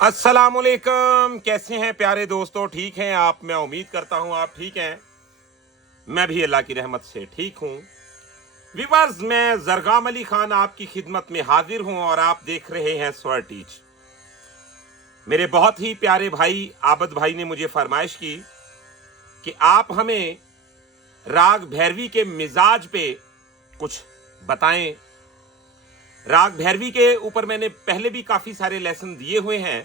अस्सलामुअलैकुम। कैसे हैं प्यारे दोस्तों? ठीक हैं आप? मैं उम्मीद करता हूं आप ठीक हैं। मैं भी अल्लाह की रहमत से ठीक हूं। व्यूअर्स, मैं जरगाम अली खान आपकी खिदमत में हाजिर हूं और आप देख रहे हैं स्वर टीच। मेरे बहुत ही प्यारे भाई आबद भाई ने मुझे फरमाइश की कि आप हमें राग भैरवी के मिजाज पे कुछ बताएं। राग भैरवी के ऊपर मैंने पहले भी काफी सारे लेसन दिए हुए हैं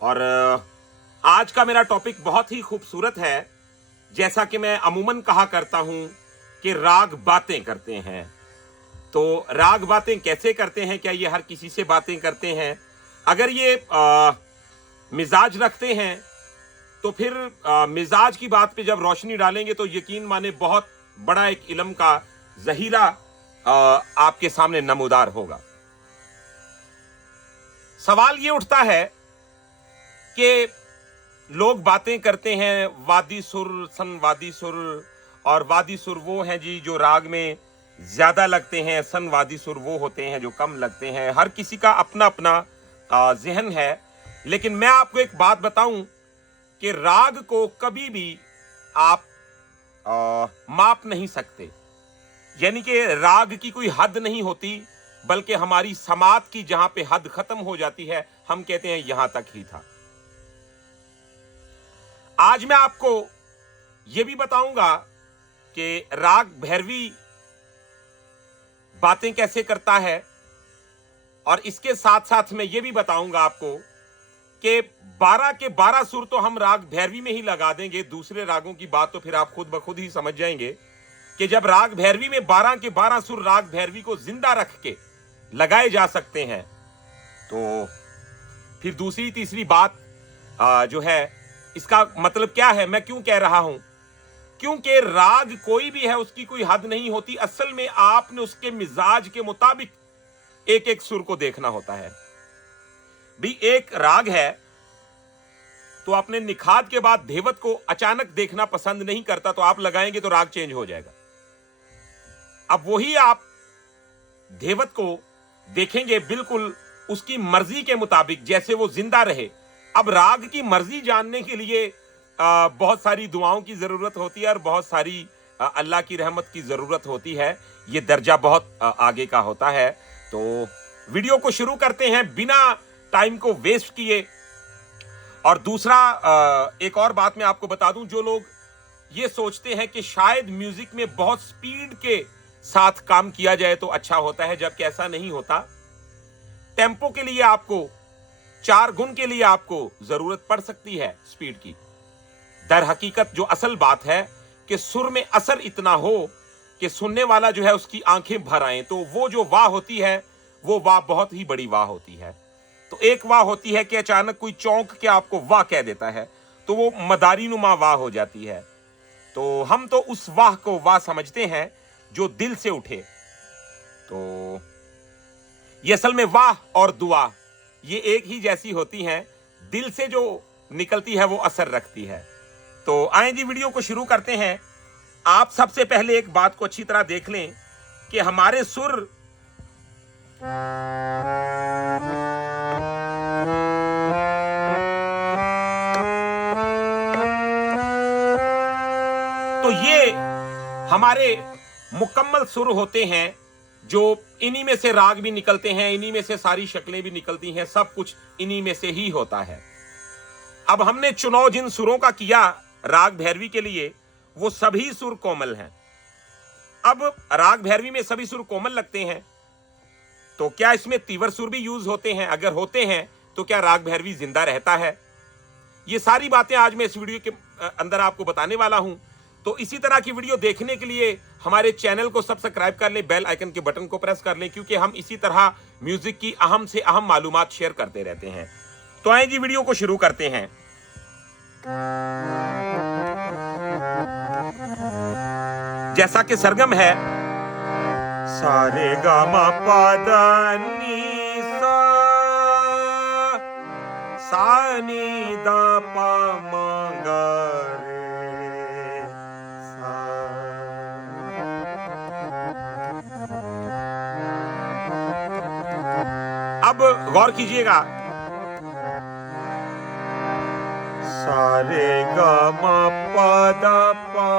और आज का मेरा टॉपिक बहुत ही खूबसूरत है। जैसा कि मैं अमूमन कहा करता हूं कि राग बातें करते हैं। तो राग बातें कैसे करते हैं? क्या ये हर किसी से बातें करते हैं? अगर ये मिजाज रखते हैं तो फिर मिजाज की बात पे जब रोशनी डालेंगे तो यकीन माने बहुत बड़ा एक इल्म का जहीरा आपके सामने नमूदार होगा। सवाल ये उठता है कि लोग बातें करते हैं वादी सुर, सन वादी सुर, और वादी सुर वो हैं जी जो राग में ज्यादा लगते हैं, सन वादी सुर वो होते हैं जो कम लगते हैं। हर किसी का अपना अपना जहन है। लेकिन मैं आपको एक बात बताऊं कि राग को कभी भी आप माप नहीं सकते। यानी कि राग की कोई हद नहीं होती, बल्कि हमारी समात की जहां पे हद खत्म हो जाती है हम कहते हैं यहां तक ही था। आज मैं आपको यह भी बताऊंगा कि राग भैरवी बातें कैसे करता है, और इसके साथ साथ मैं यह भी बताऊंगा आपको कि 12 के 12 सुर तो हम राग भैरवी में ही लगा देंगे। दूसरे रागों की बात तो फिर आप खुद ब खुद ही समझ जाएंगे कि जब राग भैरवी में 12 के 12 सुर राग भैरवी को जिंदा रख के लगाए जा सकते हैं, तो फिर दूसरी तीसरी बात जो है, इसका मतलब क्या है, मैं क्यों कह रहा हूं? क्योंकि राग कोई भी है उसकी कोई हद नहीं होती। असल में आपने उसके मिजाज के मुताबिक एक एक सुर को देखना होता है। भी एक राग है तो आपने निखात के बाद धेवत को अचानक देखना पसंद नहीं करता, तो आप लगाएंगे तो राग चेंज हो जाएगा। अब वही आप धेवत को देखेंगे बिल्कुल उसकी मर्जी के मुताबिक, जैसे वो जिंदा रहे। अब राग की मर्जी जानने के लिए बहुत सारी दुआओं की जरूरत होती है और बहुत सारी अल्लाह की रहमत की जरूरत होती है। ये दर्जा बहुत आगे का होता है। तो वीडियो को शुरू करते हैं बिना टाइम को वेस्ट किए। और दूसरा एक और बात मैं आपको बता दूं, जो लोग ये सोचते हैं कि शायद म्यूजिक में बहुत स्पीड के साथ काम किया जाए तो अच्छा होता है, जबकि ऐसा नहीं होता। टेम्पो के लिए आपको, 4 गुण के लिए आपको जरूरत पड़ सकती है स्पीड की। दर हकीकत जो असल बात है कि सुर में असर इतना हो कि सुनने वाला जो है उसकी आंखें भर आए, तो वो जो वाह होती है वो वाह बहुत ही बड़ी वाह होती है। तो एक वाह होती है कि अचानक कोई चौंक के आपको वाह कह देता है, तो वो मदारी नुमा वाह हो जाती है। तो हम तो उस वाह को वाह समझते हैं जो दिल से उठे। तो ये असल में वाह और दुआ ये एक ही जैसी होती हैं, दिल से जो निकलती है वो असर रखती है। तो आए जी वीडियो को शुरू करते हैं। आप सबसे पहले एक बात को अच्छी तरह देख लें कि हमारे सुर तो ये हमारे मुकम्मल सुर होते हैं, जो इन्हीं में से राग भी निकलते हैं, इन्हीं में से सारी शक्लें भी निकलती हैं, सब कुछ इन्हीं में से ही होता है। अब हमने चुनाव जिन सुरों का किया राग भैरवी के लिए, वो सभी सुर कोमल हैं। अब राग भैरवी में सभी सुर कोमल लगते हैं, तो क्या इसमें तीवर सुर भी यूज होते हैं? अगर होते हैं तो क्या राग भैरवी जिंदा रहता है? ये सारी बातें आज मैं इस वीडियो के अंदर आपको बताने वाला हूं। तो इसी तरह की वीडियो देखने के लिए हमारे चैनल को सब्सक्राइब कर लें, बेल आइकन के बटन को प्रेस कर लें, क्योंकि हम इसी तरह म्यूजिक की अहम से अहम मालूमात शेयर करते रहते हैं। तो आइए जी वीडियो को शुरू करते हैं। जैसा कि सरगम है सारे गा मा पा धा नी सा, सा नी दा पा मा गा रे सा। अब गौर कीजिएगा, सारे गा मा पा धा पा,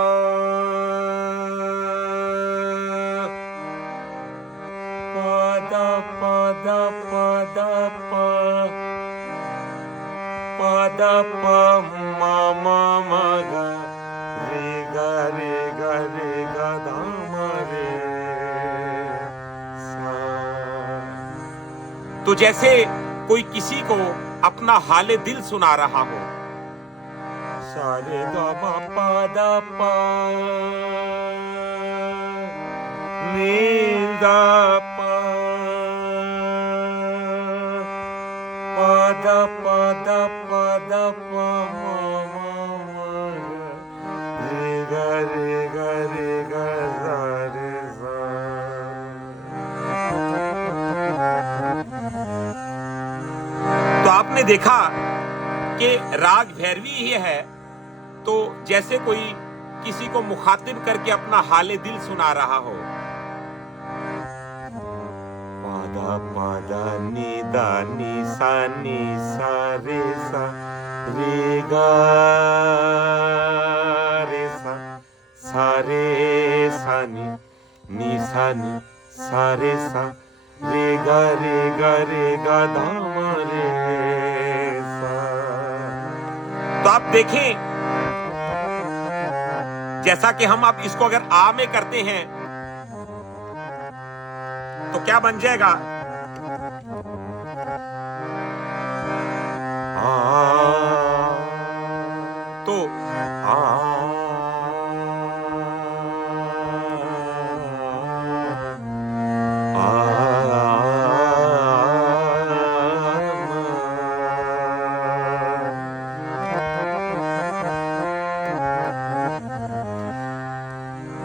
दा पा मा मा मा गा रे गा रे गा रे गा धा मा रे सा। तो जैसे कोई किसी को अपना हाले दिल सुना रहा हो, सारे गा मा पा दा पा नी दा पा, दा पा दा पा दा पा मा मा रे गा रे गा रे गा सा रे सा। तो आपने देखा कि राग भैरवी ही है। तो जैसे कोई किसी को मुखातिब करके अपना हाले दिल सुना रहा हो, पादा नी सा रे गा रे सा रे सा नी सा रे सा रे गा धा मा रे सा। तो आप देखें, जैसा कि हम आप इसको अगर आ में करते हैं तो क्या बन जाएगा, तो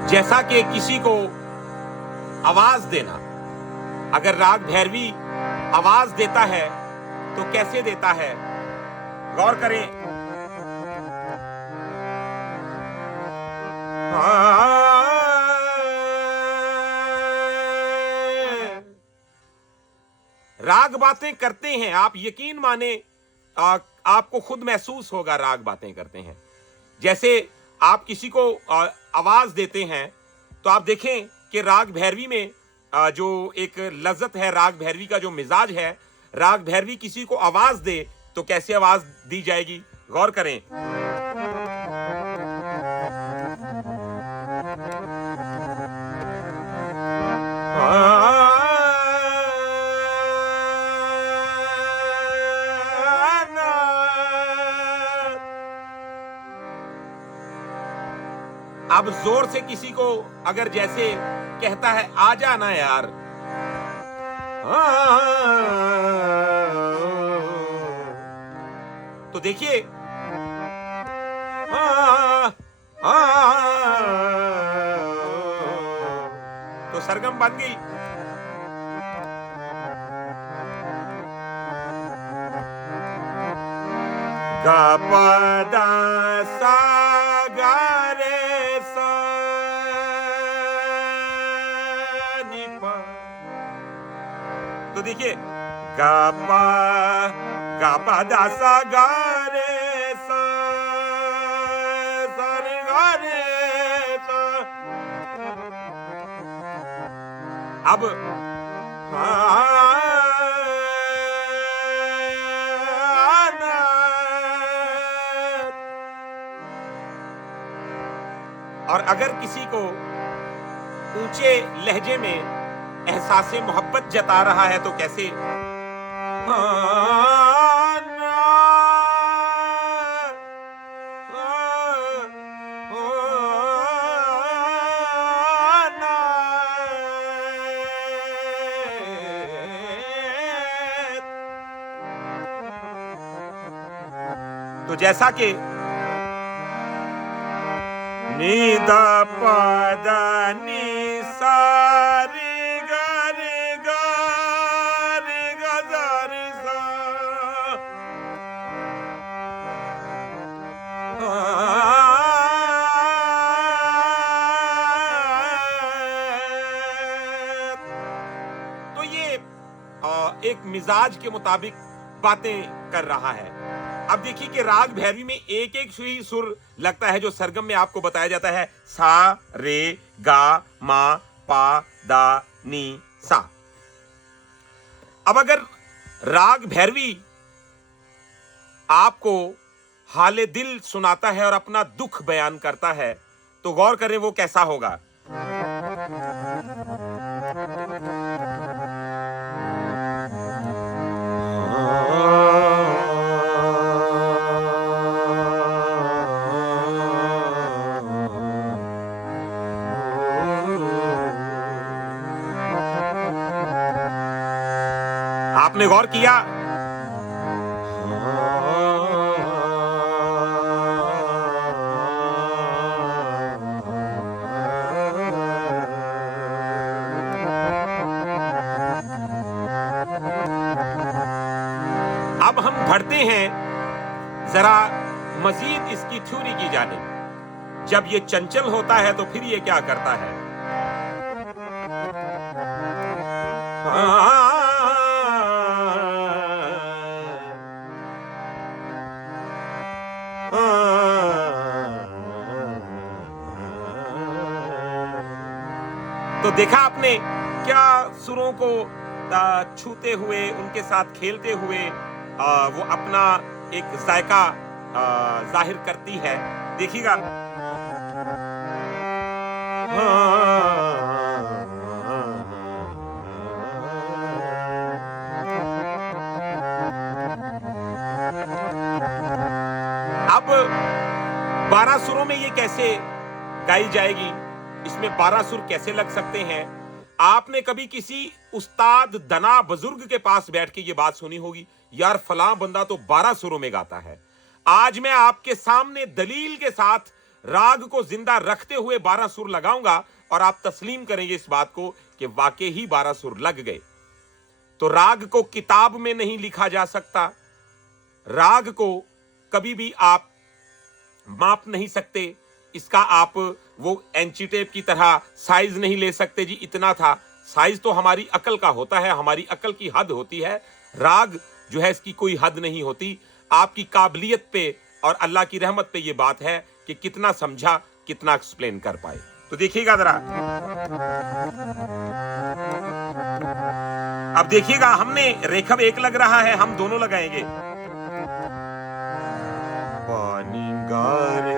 जैसा कि किसी को आवाज देना, अगर राग भैरवी आवाज देता है तो कैसे देता है, गौर करें। राग बातें करते हैं, आप यकीन माने आपको खुद महसूस होगा राग बातें करते हैं। जैसे आप किसी को आवाज देते हैं तो आप देखें कि राग भैरवी में जो एक लज्जत है, राग भैरवी का जो मिजाज है, राग भैरवी किसी को आवाज दे तो कैसे आवाज दी जाएगी, गौर करें। अब जोर से किसी को अगर जैसे कहता है आ जाना यार, तो देखिए तो सरगम बन गई। गा पा दा सा गा रे सा नी पा। तो देखिए गा पा दा सा गा रे सा रे गा रे सा। अब और अगर किसी को ऊंचे लहजे में एहसासे मोहब्बत जता रहा है तो कैसे, जैसा कि नी दा पा दा नी सा रे गा रे गा रे गा दा रे सा, तो ये एक मिजाज के मुताबिक बातें कर रहा है। अब देखिए कि राग भैरवी में एक एक ही सुर लगता है जो सरगम में आपको बताया जाता है, सा रे गा मा पा दा नी सा। अब अगर राग भैरवी आपको हाले दिल सुनाता है और अपना दुख बयान करता है तो गौर करें वो कैसा होगा। आपने गौर किया? अब हम बढ़ते हैं जरा मजीद इसकी थ्योरी की जानिब। जब ये चंचल होता है तो फिर ये क्या करता है। तो देखा आपने क्या सुरों को छूते हुए, उनके साथ खेलते हुए वो अपना एक जायका जाहिर करती है। देखिएगा, अब 12 सुरों में ये कैसे गाई जाएगी, इसमें 12 सुर कैसे लग सकते हैं। आपने कभी किसी उस्ताद दना बुजुर्ग के पास बैठ के ये बात सुनी होगी, यार फलां बंदा तो 12 सुरों में गाता है। आज मैं आपके सामने दलील के साथ राग को जिंदा रखते हुए 12 सुर लगाऊंगा और आप तस्लीम करेंगे इस बात को कि वाकई ही 12 सुर लग गए। तो राग को किताब में नहीं लिखा जा सकता, राग को कभी भी आप माप नहीं सकते, इसका आप वो एंची टेप की तरह साइज नहीं ले सकते जी इतना था। साइज तो हमारी अकल का होता है, हमारी अकल की हद होती है। राग जो है इसकी कोई हद नहीं होती। आपकी काबिलियत पे और अल्लाह की रहमत पे ये बात है कि कितना समझा, कितना एक्सप्लेन कर पाए। तो देखिएगा जरा, अब देखिएगा, हमने रेखव एक लग रहा है, हम दोनों लगाएंगे। पानी गारे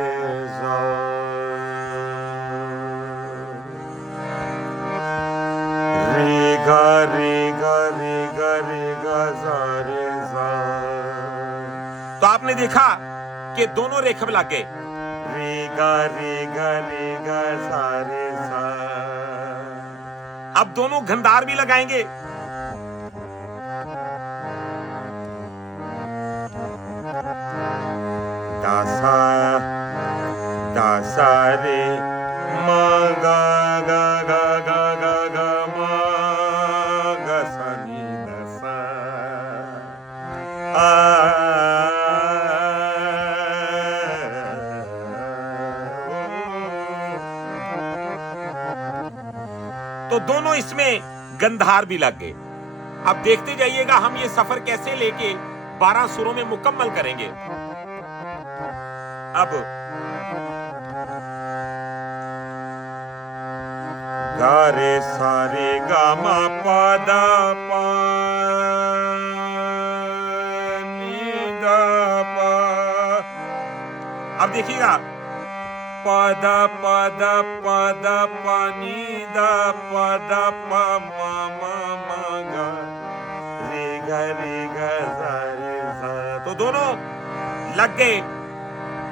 रे गा रे गा रे गा रे गा सा रे सा। तो आपने देखा कि दोनों रेखव लग गए, रे गा रे गा रे गा सा रे सा। अब दोनों गंधार भी लगाएंगे, दासा दासा रे मा गा गा गा गा गा गा मा गा सा नी दसा तो दोनों इसमें गंधार भी लग गए। अब देखते जाइएगा हम ये सफर कैसे लेके 12 सुरों में मुकम्मल करेंगे। अब गा रे सा रे गा मा पा दा पा नी दा पा। अब देखिएगा, पा दा पा दा पा दा पा नी दा पा दा पा मा मा मा गा रे गा सा रे सा। तो दोनों लग गए।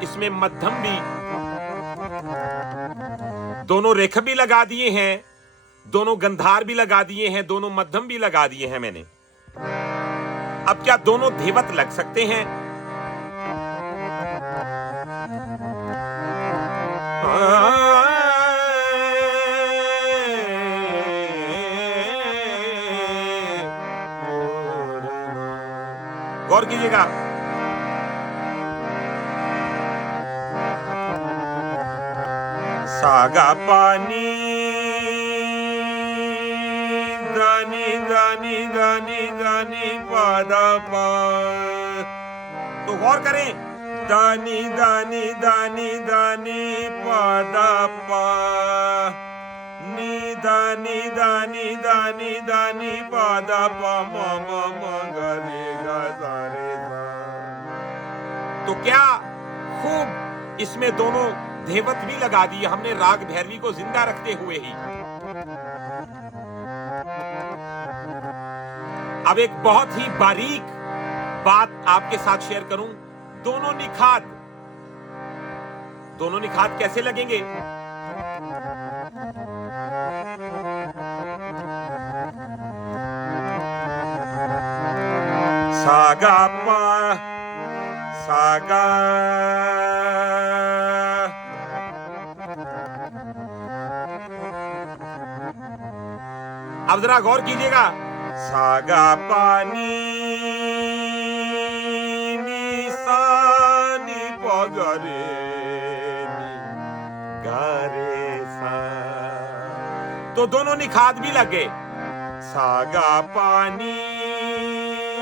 इसमें मध्यम भी, दोनों रेखा भी लगा दिए हैं, दोनों गंधार भी लगा दिए हैं, दोनों मध्यम भी लगा दिए हैं मैंने। अब क्या दोनों धेवत लग सकते हैं? गौर कीजिएगा। सागा पानी दानी दानी दानी दानी पादा पा। तो गौर करें, दानी दानी दानी दानी पादा पा, नी दानी दानी दानी दानी पादा पा, मामा मंगरेगा सारे सा। तो क्या खूब इसमें दोनों धेवत भी लगा दी हमने राग भैरवी को जिंदा रखते हुए ही। अब एक बहुत ही बारीक बात आपके साथ शेयर करूं। दोनों निखात कैसे लगेंगे? सागा पा सागा, अब जरा गौर कीजिएगा। सागा पानी नी सानी पगरे नी गारे सा। तो दोनों निखात भी लगे। सागा पानी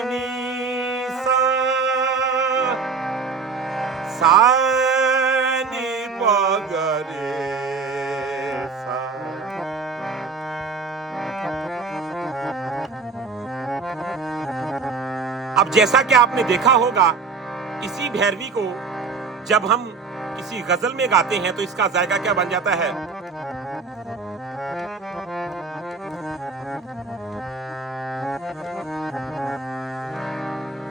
नी सा सानी पगरे सा। अब जैसा कि आपने देखा होगा, इसी भैरवी को जब हम किसी गजल में गाते हैं तो इसका जायका क्या बन जाता है?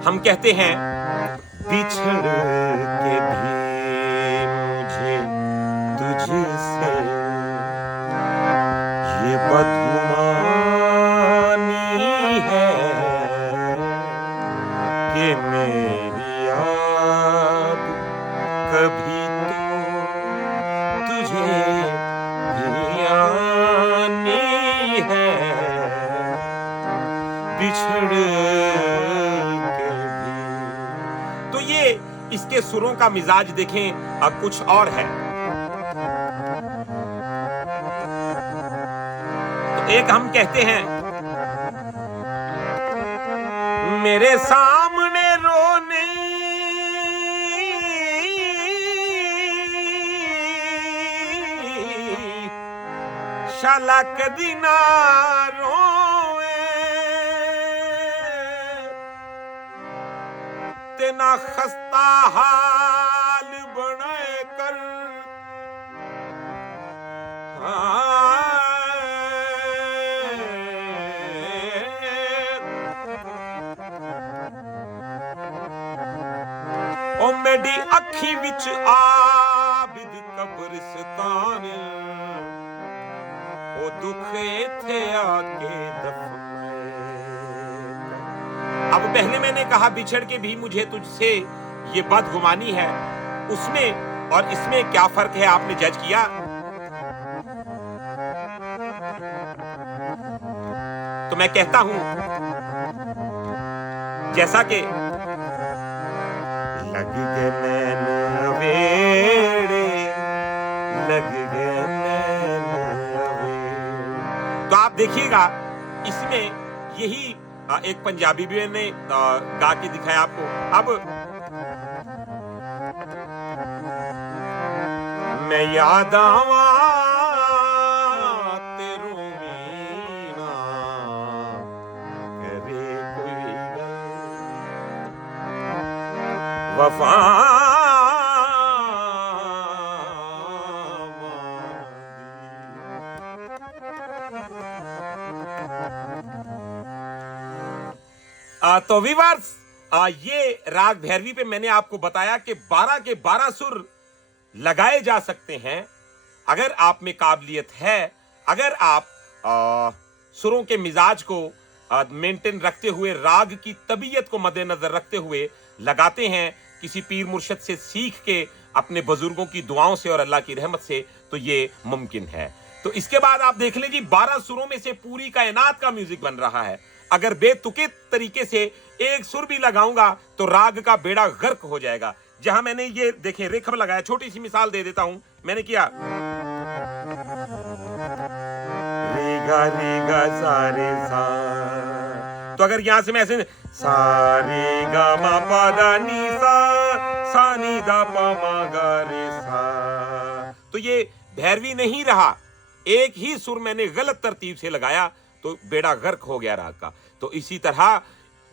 हम कहते हैं, बिछड़ के भी मुझे तुझसे ये बदगुमानी है कि मेरी याद कभी तो तुझे भी आनी है। बिछड़ के भी। तो ये इसके सुरों का मिजाज देखें, अब कुछ और है। तो एक हम कहते हैं, मेरे सामने रोने शाला कदी ना रोए, ते ना खस्ता हाल बनाए कर। ओ मेरी अखी विच आबिद कब्रिस्तान, ओ दुख इथे आके दफनाए। अब पहले मैंने कहा बिछड़ के भी मुझे तुझसे ये बदगुमानी है, उसमें और इसमें क्या फर्क है आपने जज किया? तो मैं कहता हूं, जैसा कि लग गए नैन अवेड़े, लग गए नैन अवेड़े। तो आप देखिएगा, इसमें यही एक पंजाबी भी ने गा के दिखाया आपको। अब मैं याद आवा तेरू मीना करे कोई वफा। तो वीवर्स, ये राग भैरवी पे मैंने आपको बताया कि 12 के 12 सुर लगाए जा सकते हैं अगर आप में काबिलियत है, अगर आप सुरों के मिजाज को मेंटेन रखते हुए, राग की तबीयत को मद्देनजर रखते हुए लगाते हैं, किसी पीर मुर्शद से सीख के अपने बुजुर्गों की दुआओं से और अल्लाह की रहमत से तो ये मुमकिन है। तो इसके बाद आप देख लीजिए 12 सुरों में से पूरी कायनात का म्यूजिक बन रहा है। अगर बेतुके तरीके से एक सुर भी लगाऊंगा तो राग का बेड़ा गर्क हो जाएगा। जहां मैंने ये देखें रेखम लगाया, छोटी सी मिसाल दे देता हूं, मैंने किया रे गा सा रे सा, तो अगर यहां से मैं ऐसे सा रे गा मा पा दा नी सा नी दा पा मा गा रे सा, तो ये भैरवी नहीं रहा, एक ही सुर मैंने गलत तरतीब से लगाया तो बेड़ा गर्क हो गया राग का। तो इसी तरह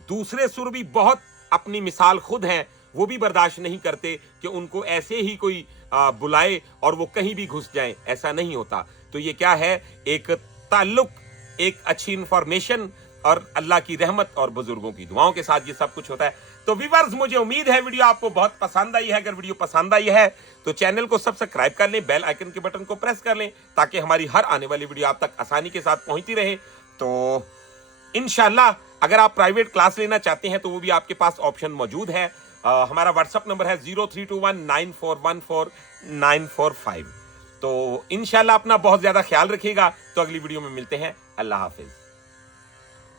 दूसरे सुर भी बहुत अपनी मिसाल खुद हैं, वो भी बर्दाश्त नहीं करते कि उनको ऐसे ही कोई बुलाए और वो कहीं भी घुस जाएं, ऐसा नहीं होता। तो ये क्या है, एक ताल्लुक, एक अच्छी इंफॉर्मेशन और अल्लाह की रहमत और बुजुर्गों की दुआओं के साथ ये सब कुछ होता है। तो व्यूअर्स, मुझे उम्मीद है वीडियो आपको बहुत पसंद आई है। अगर वीडियो पसंद आई है तो चैनल को सब्सक्राइब कर लें, बेल आइकन के बटन को प्रेस कर लें ताकि हमारी हर आने वाली वीडियो आप तक आसानी के साथ पहुंचती रहे। तो इंशाल्लाह अगर आप प्राइवेट क्लास लेना चाहते हैं तो वो भी आपके पास ऑप्शन मौजूद है। हमारा व्हाट्सएप नंबर है 0321941145। तो इंशाल्लाह अपना बहुत ज्यादा ख्याल रखिएगा। तो अगली वीडियो में मिलते हैं। अल्लाह हाफिज।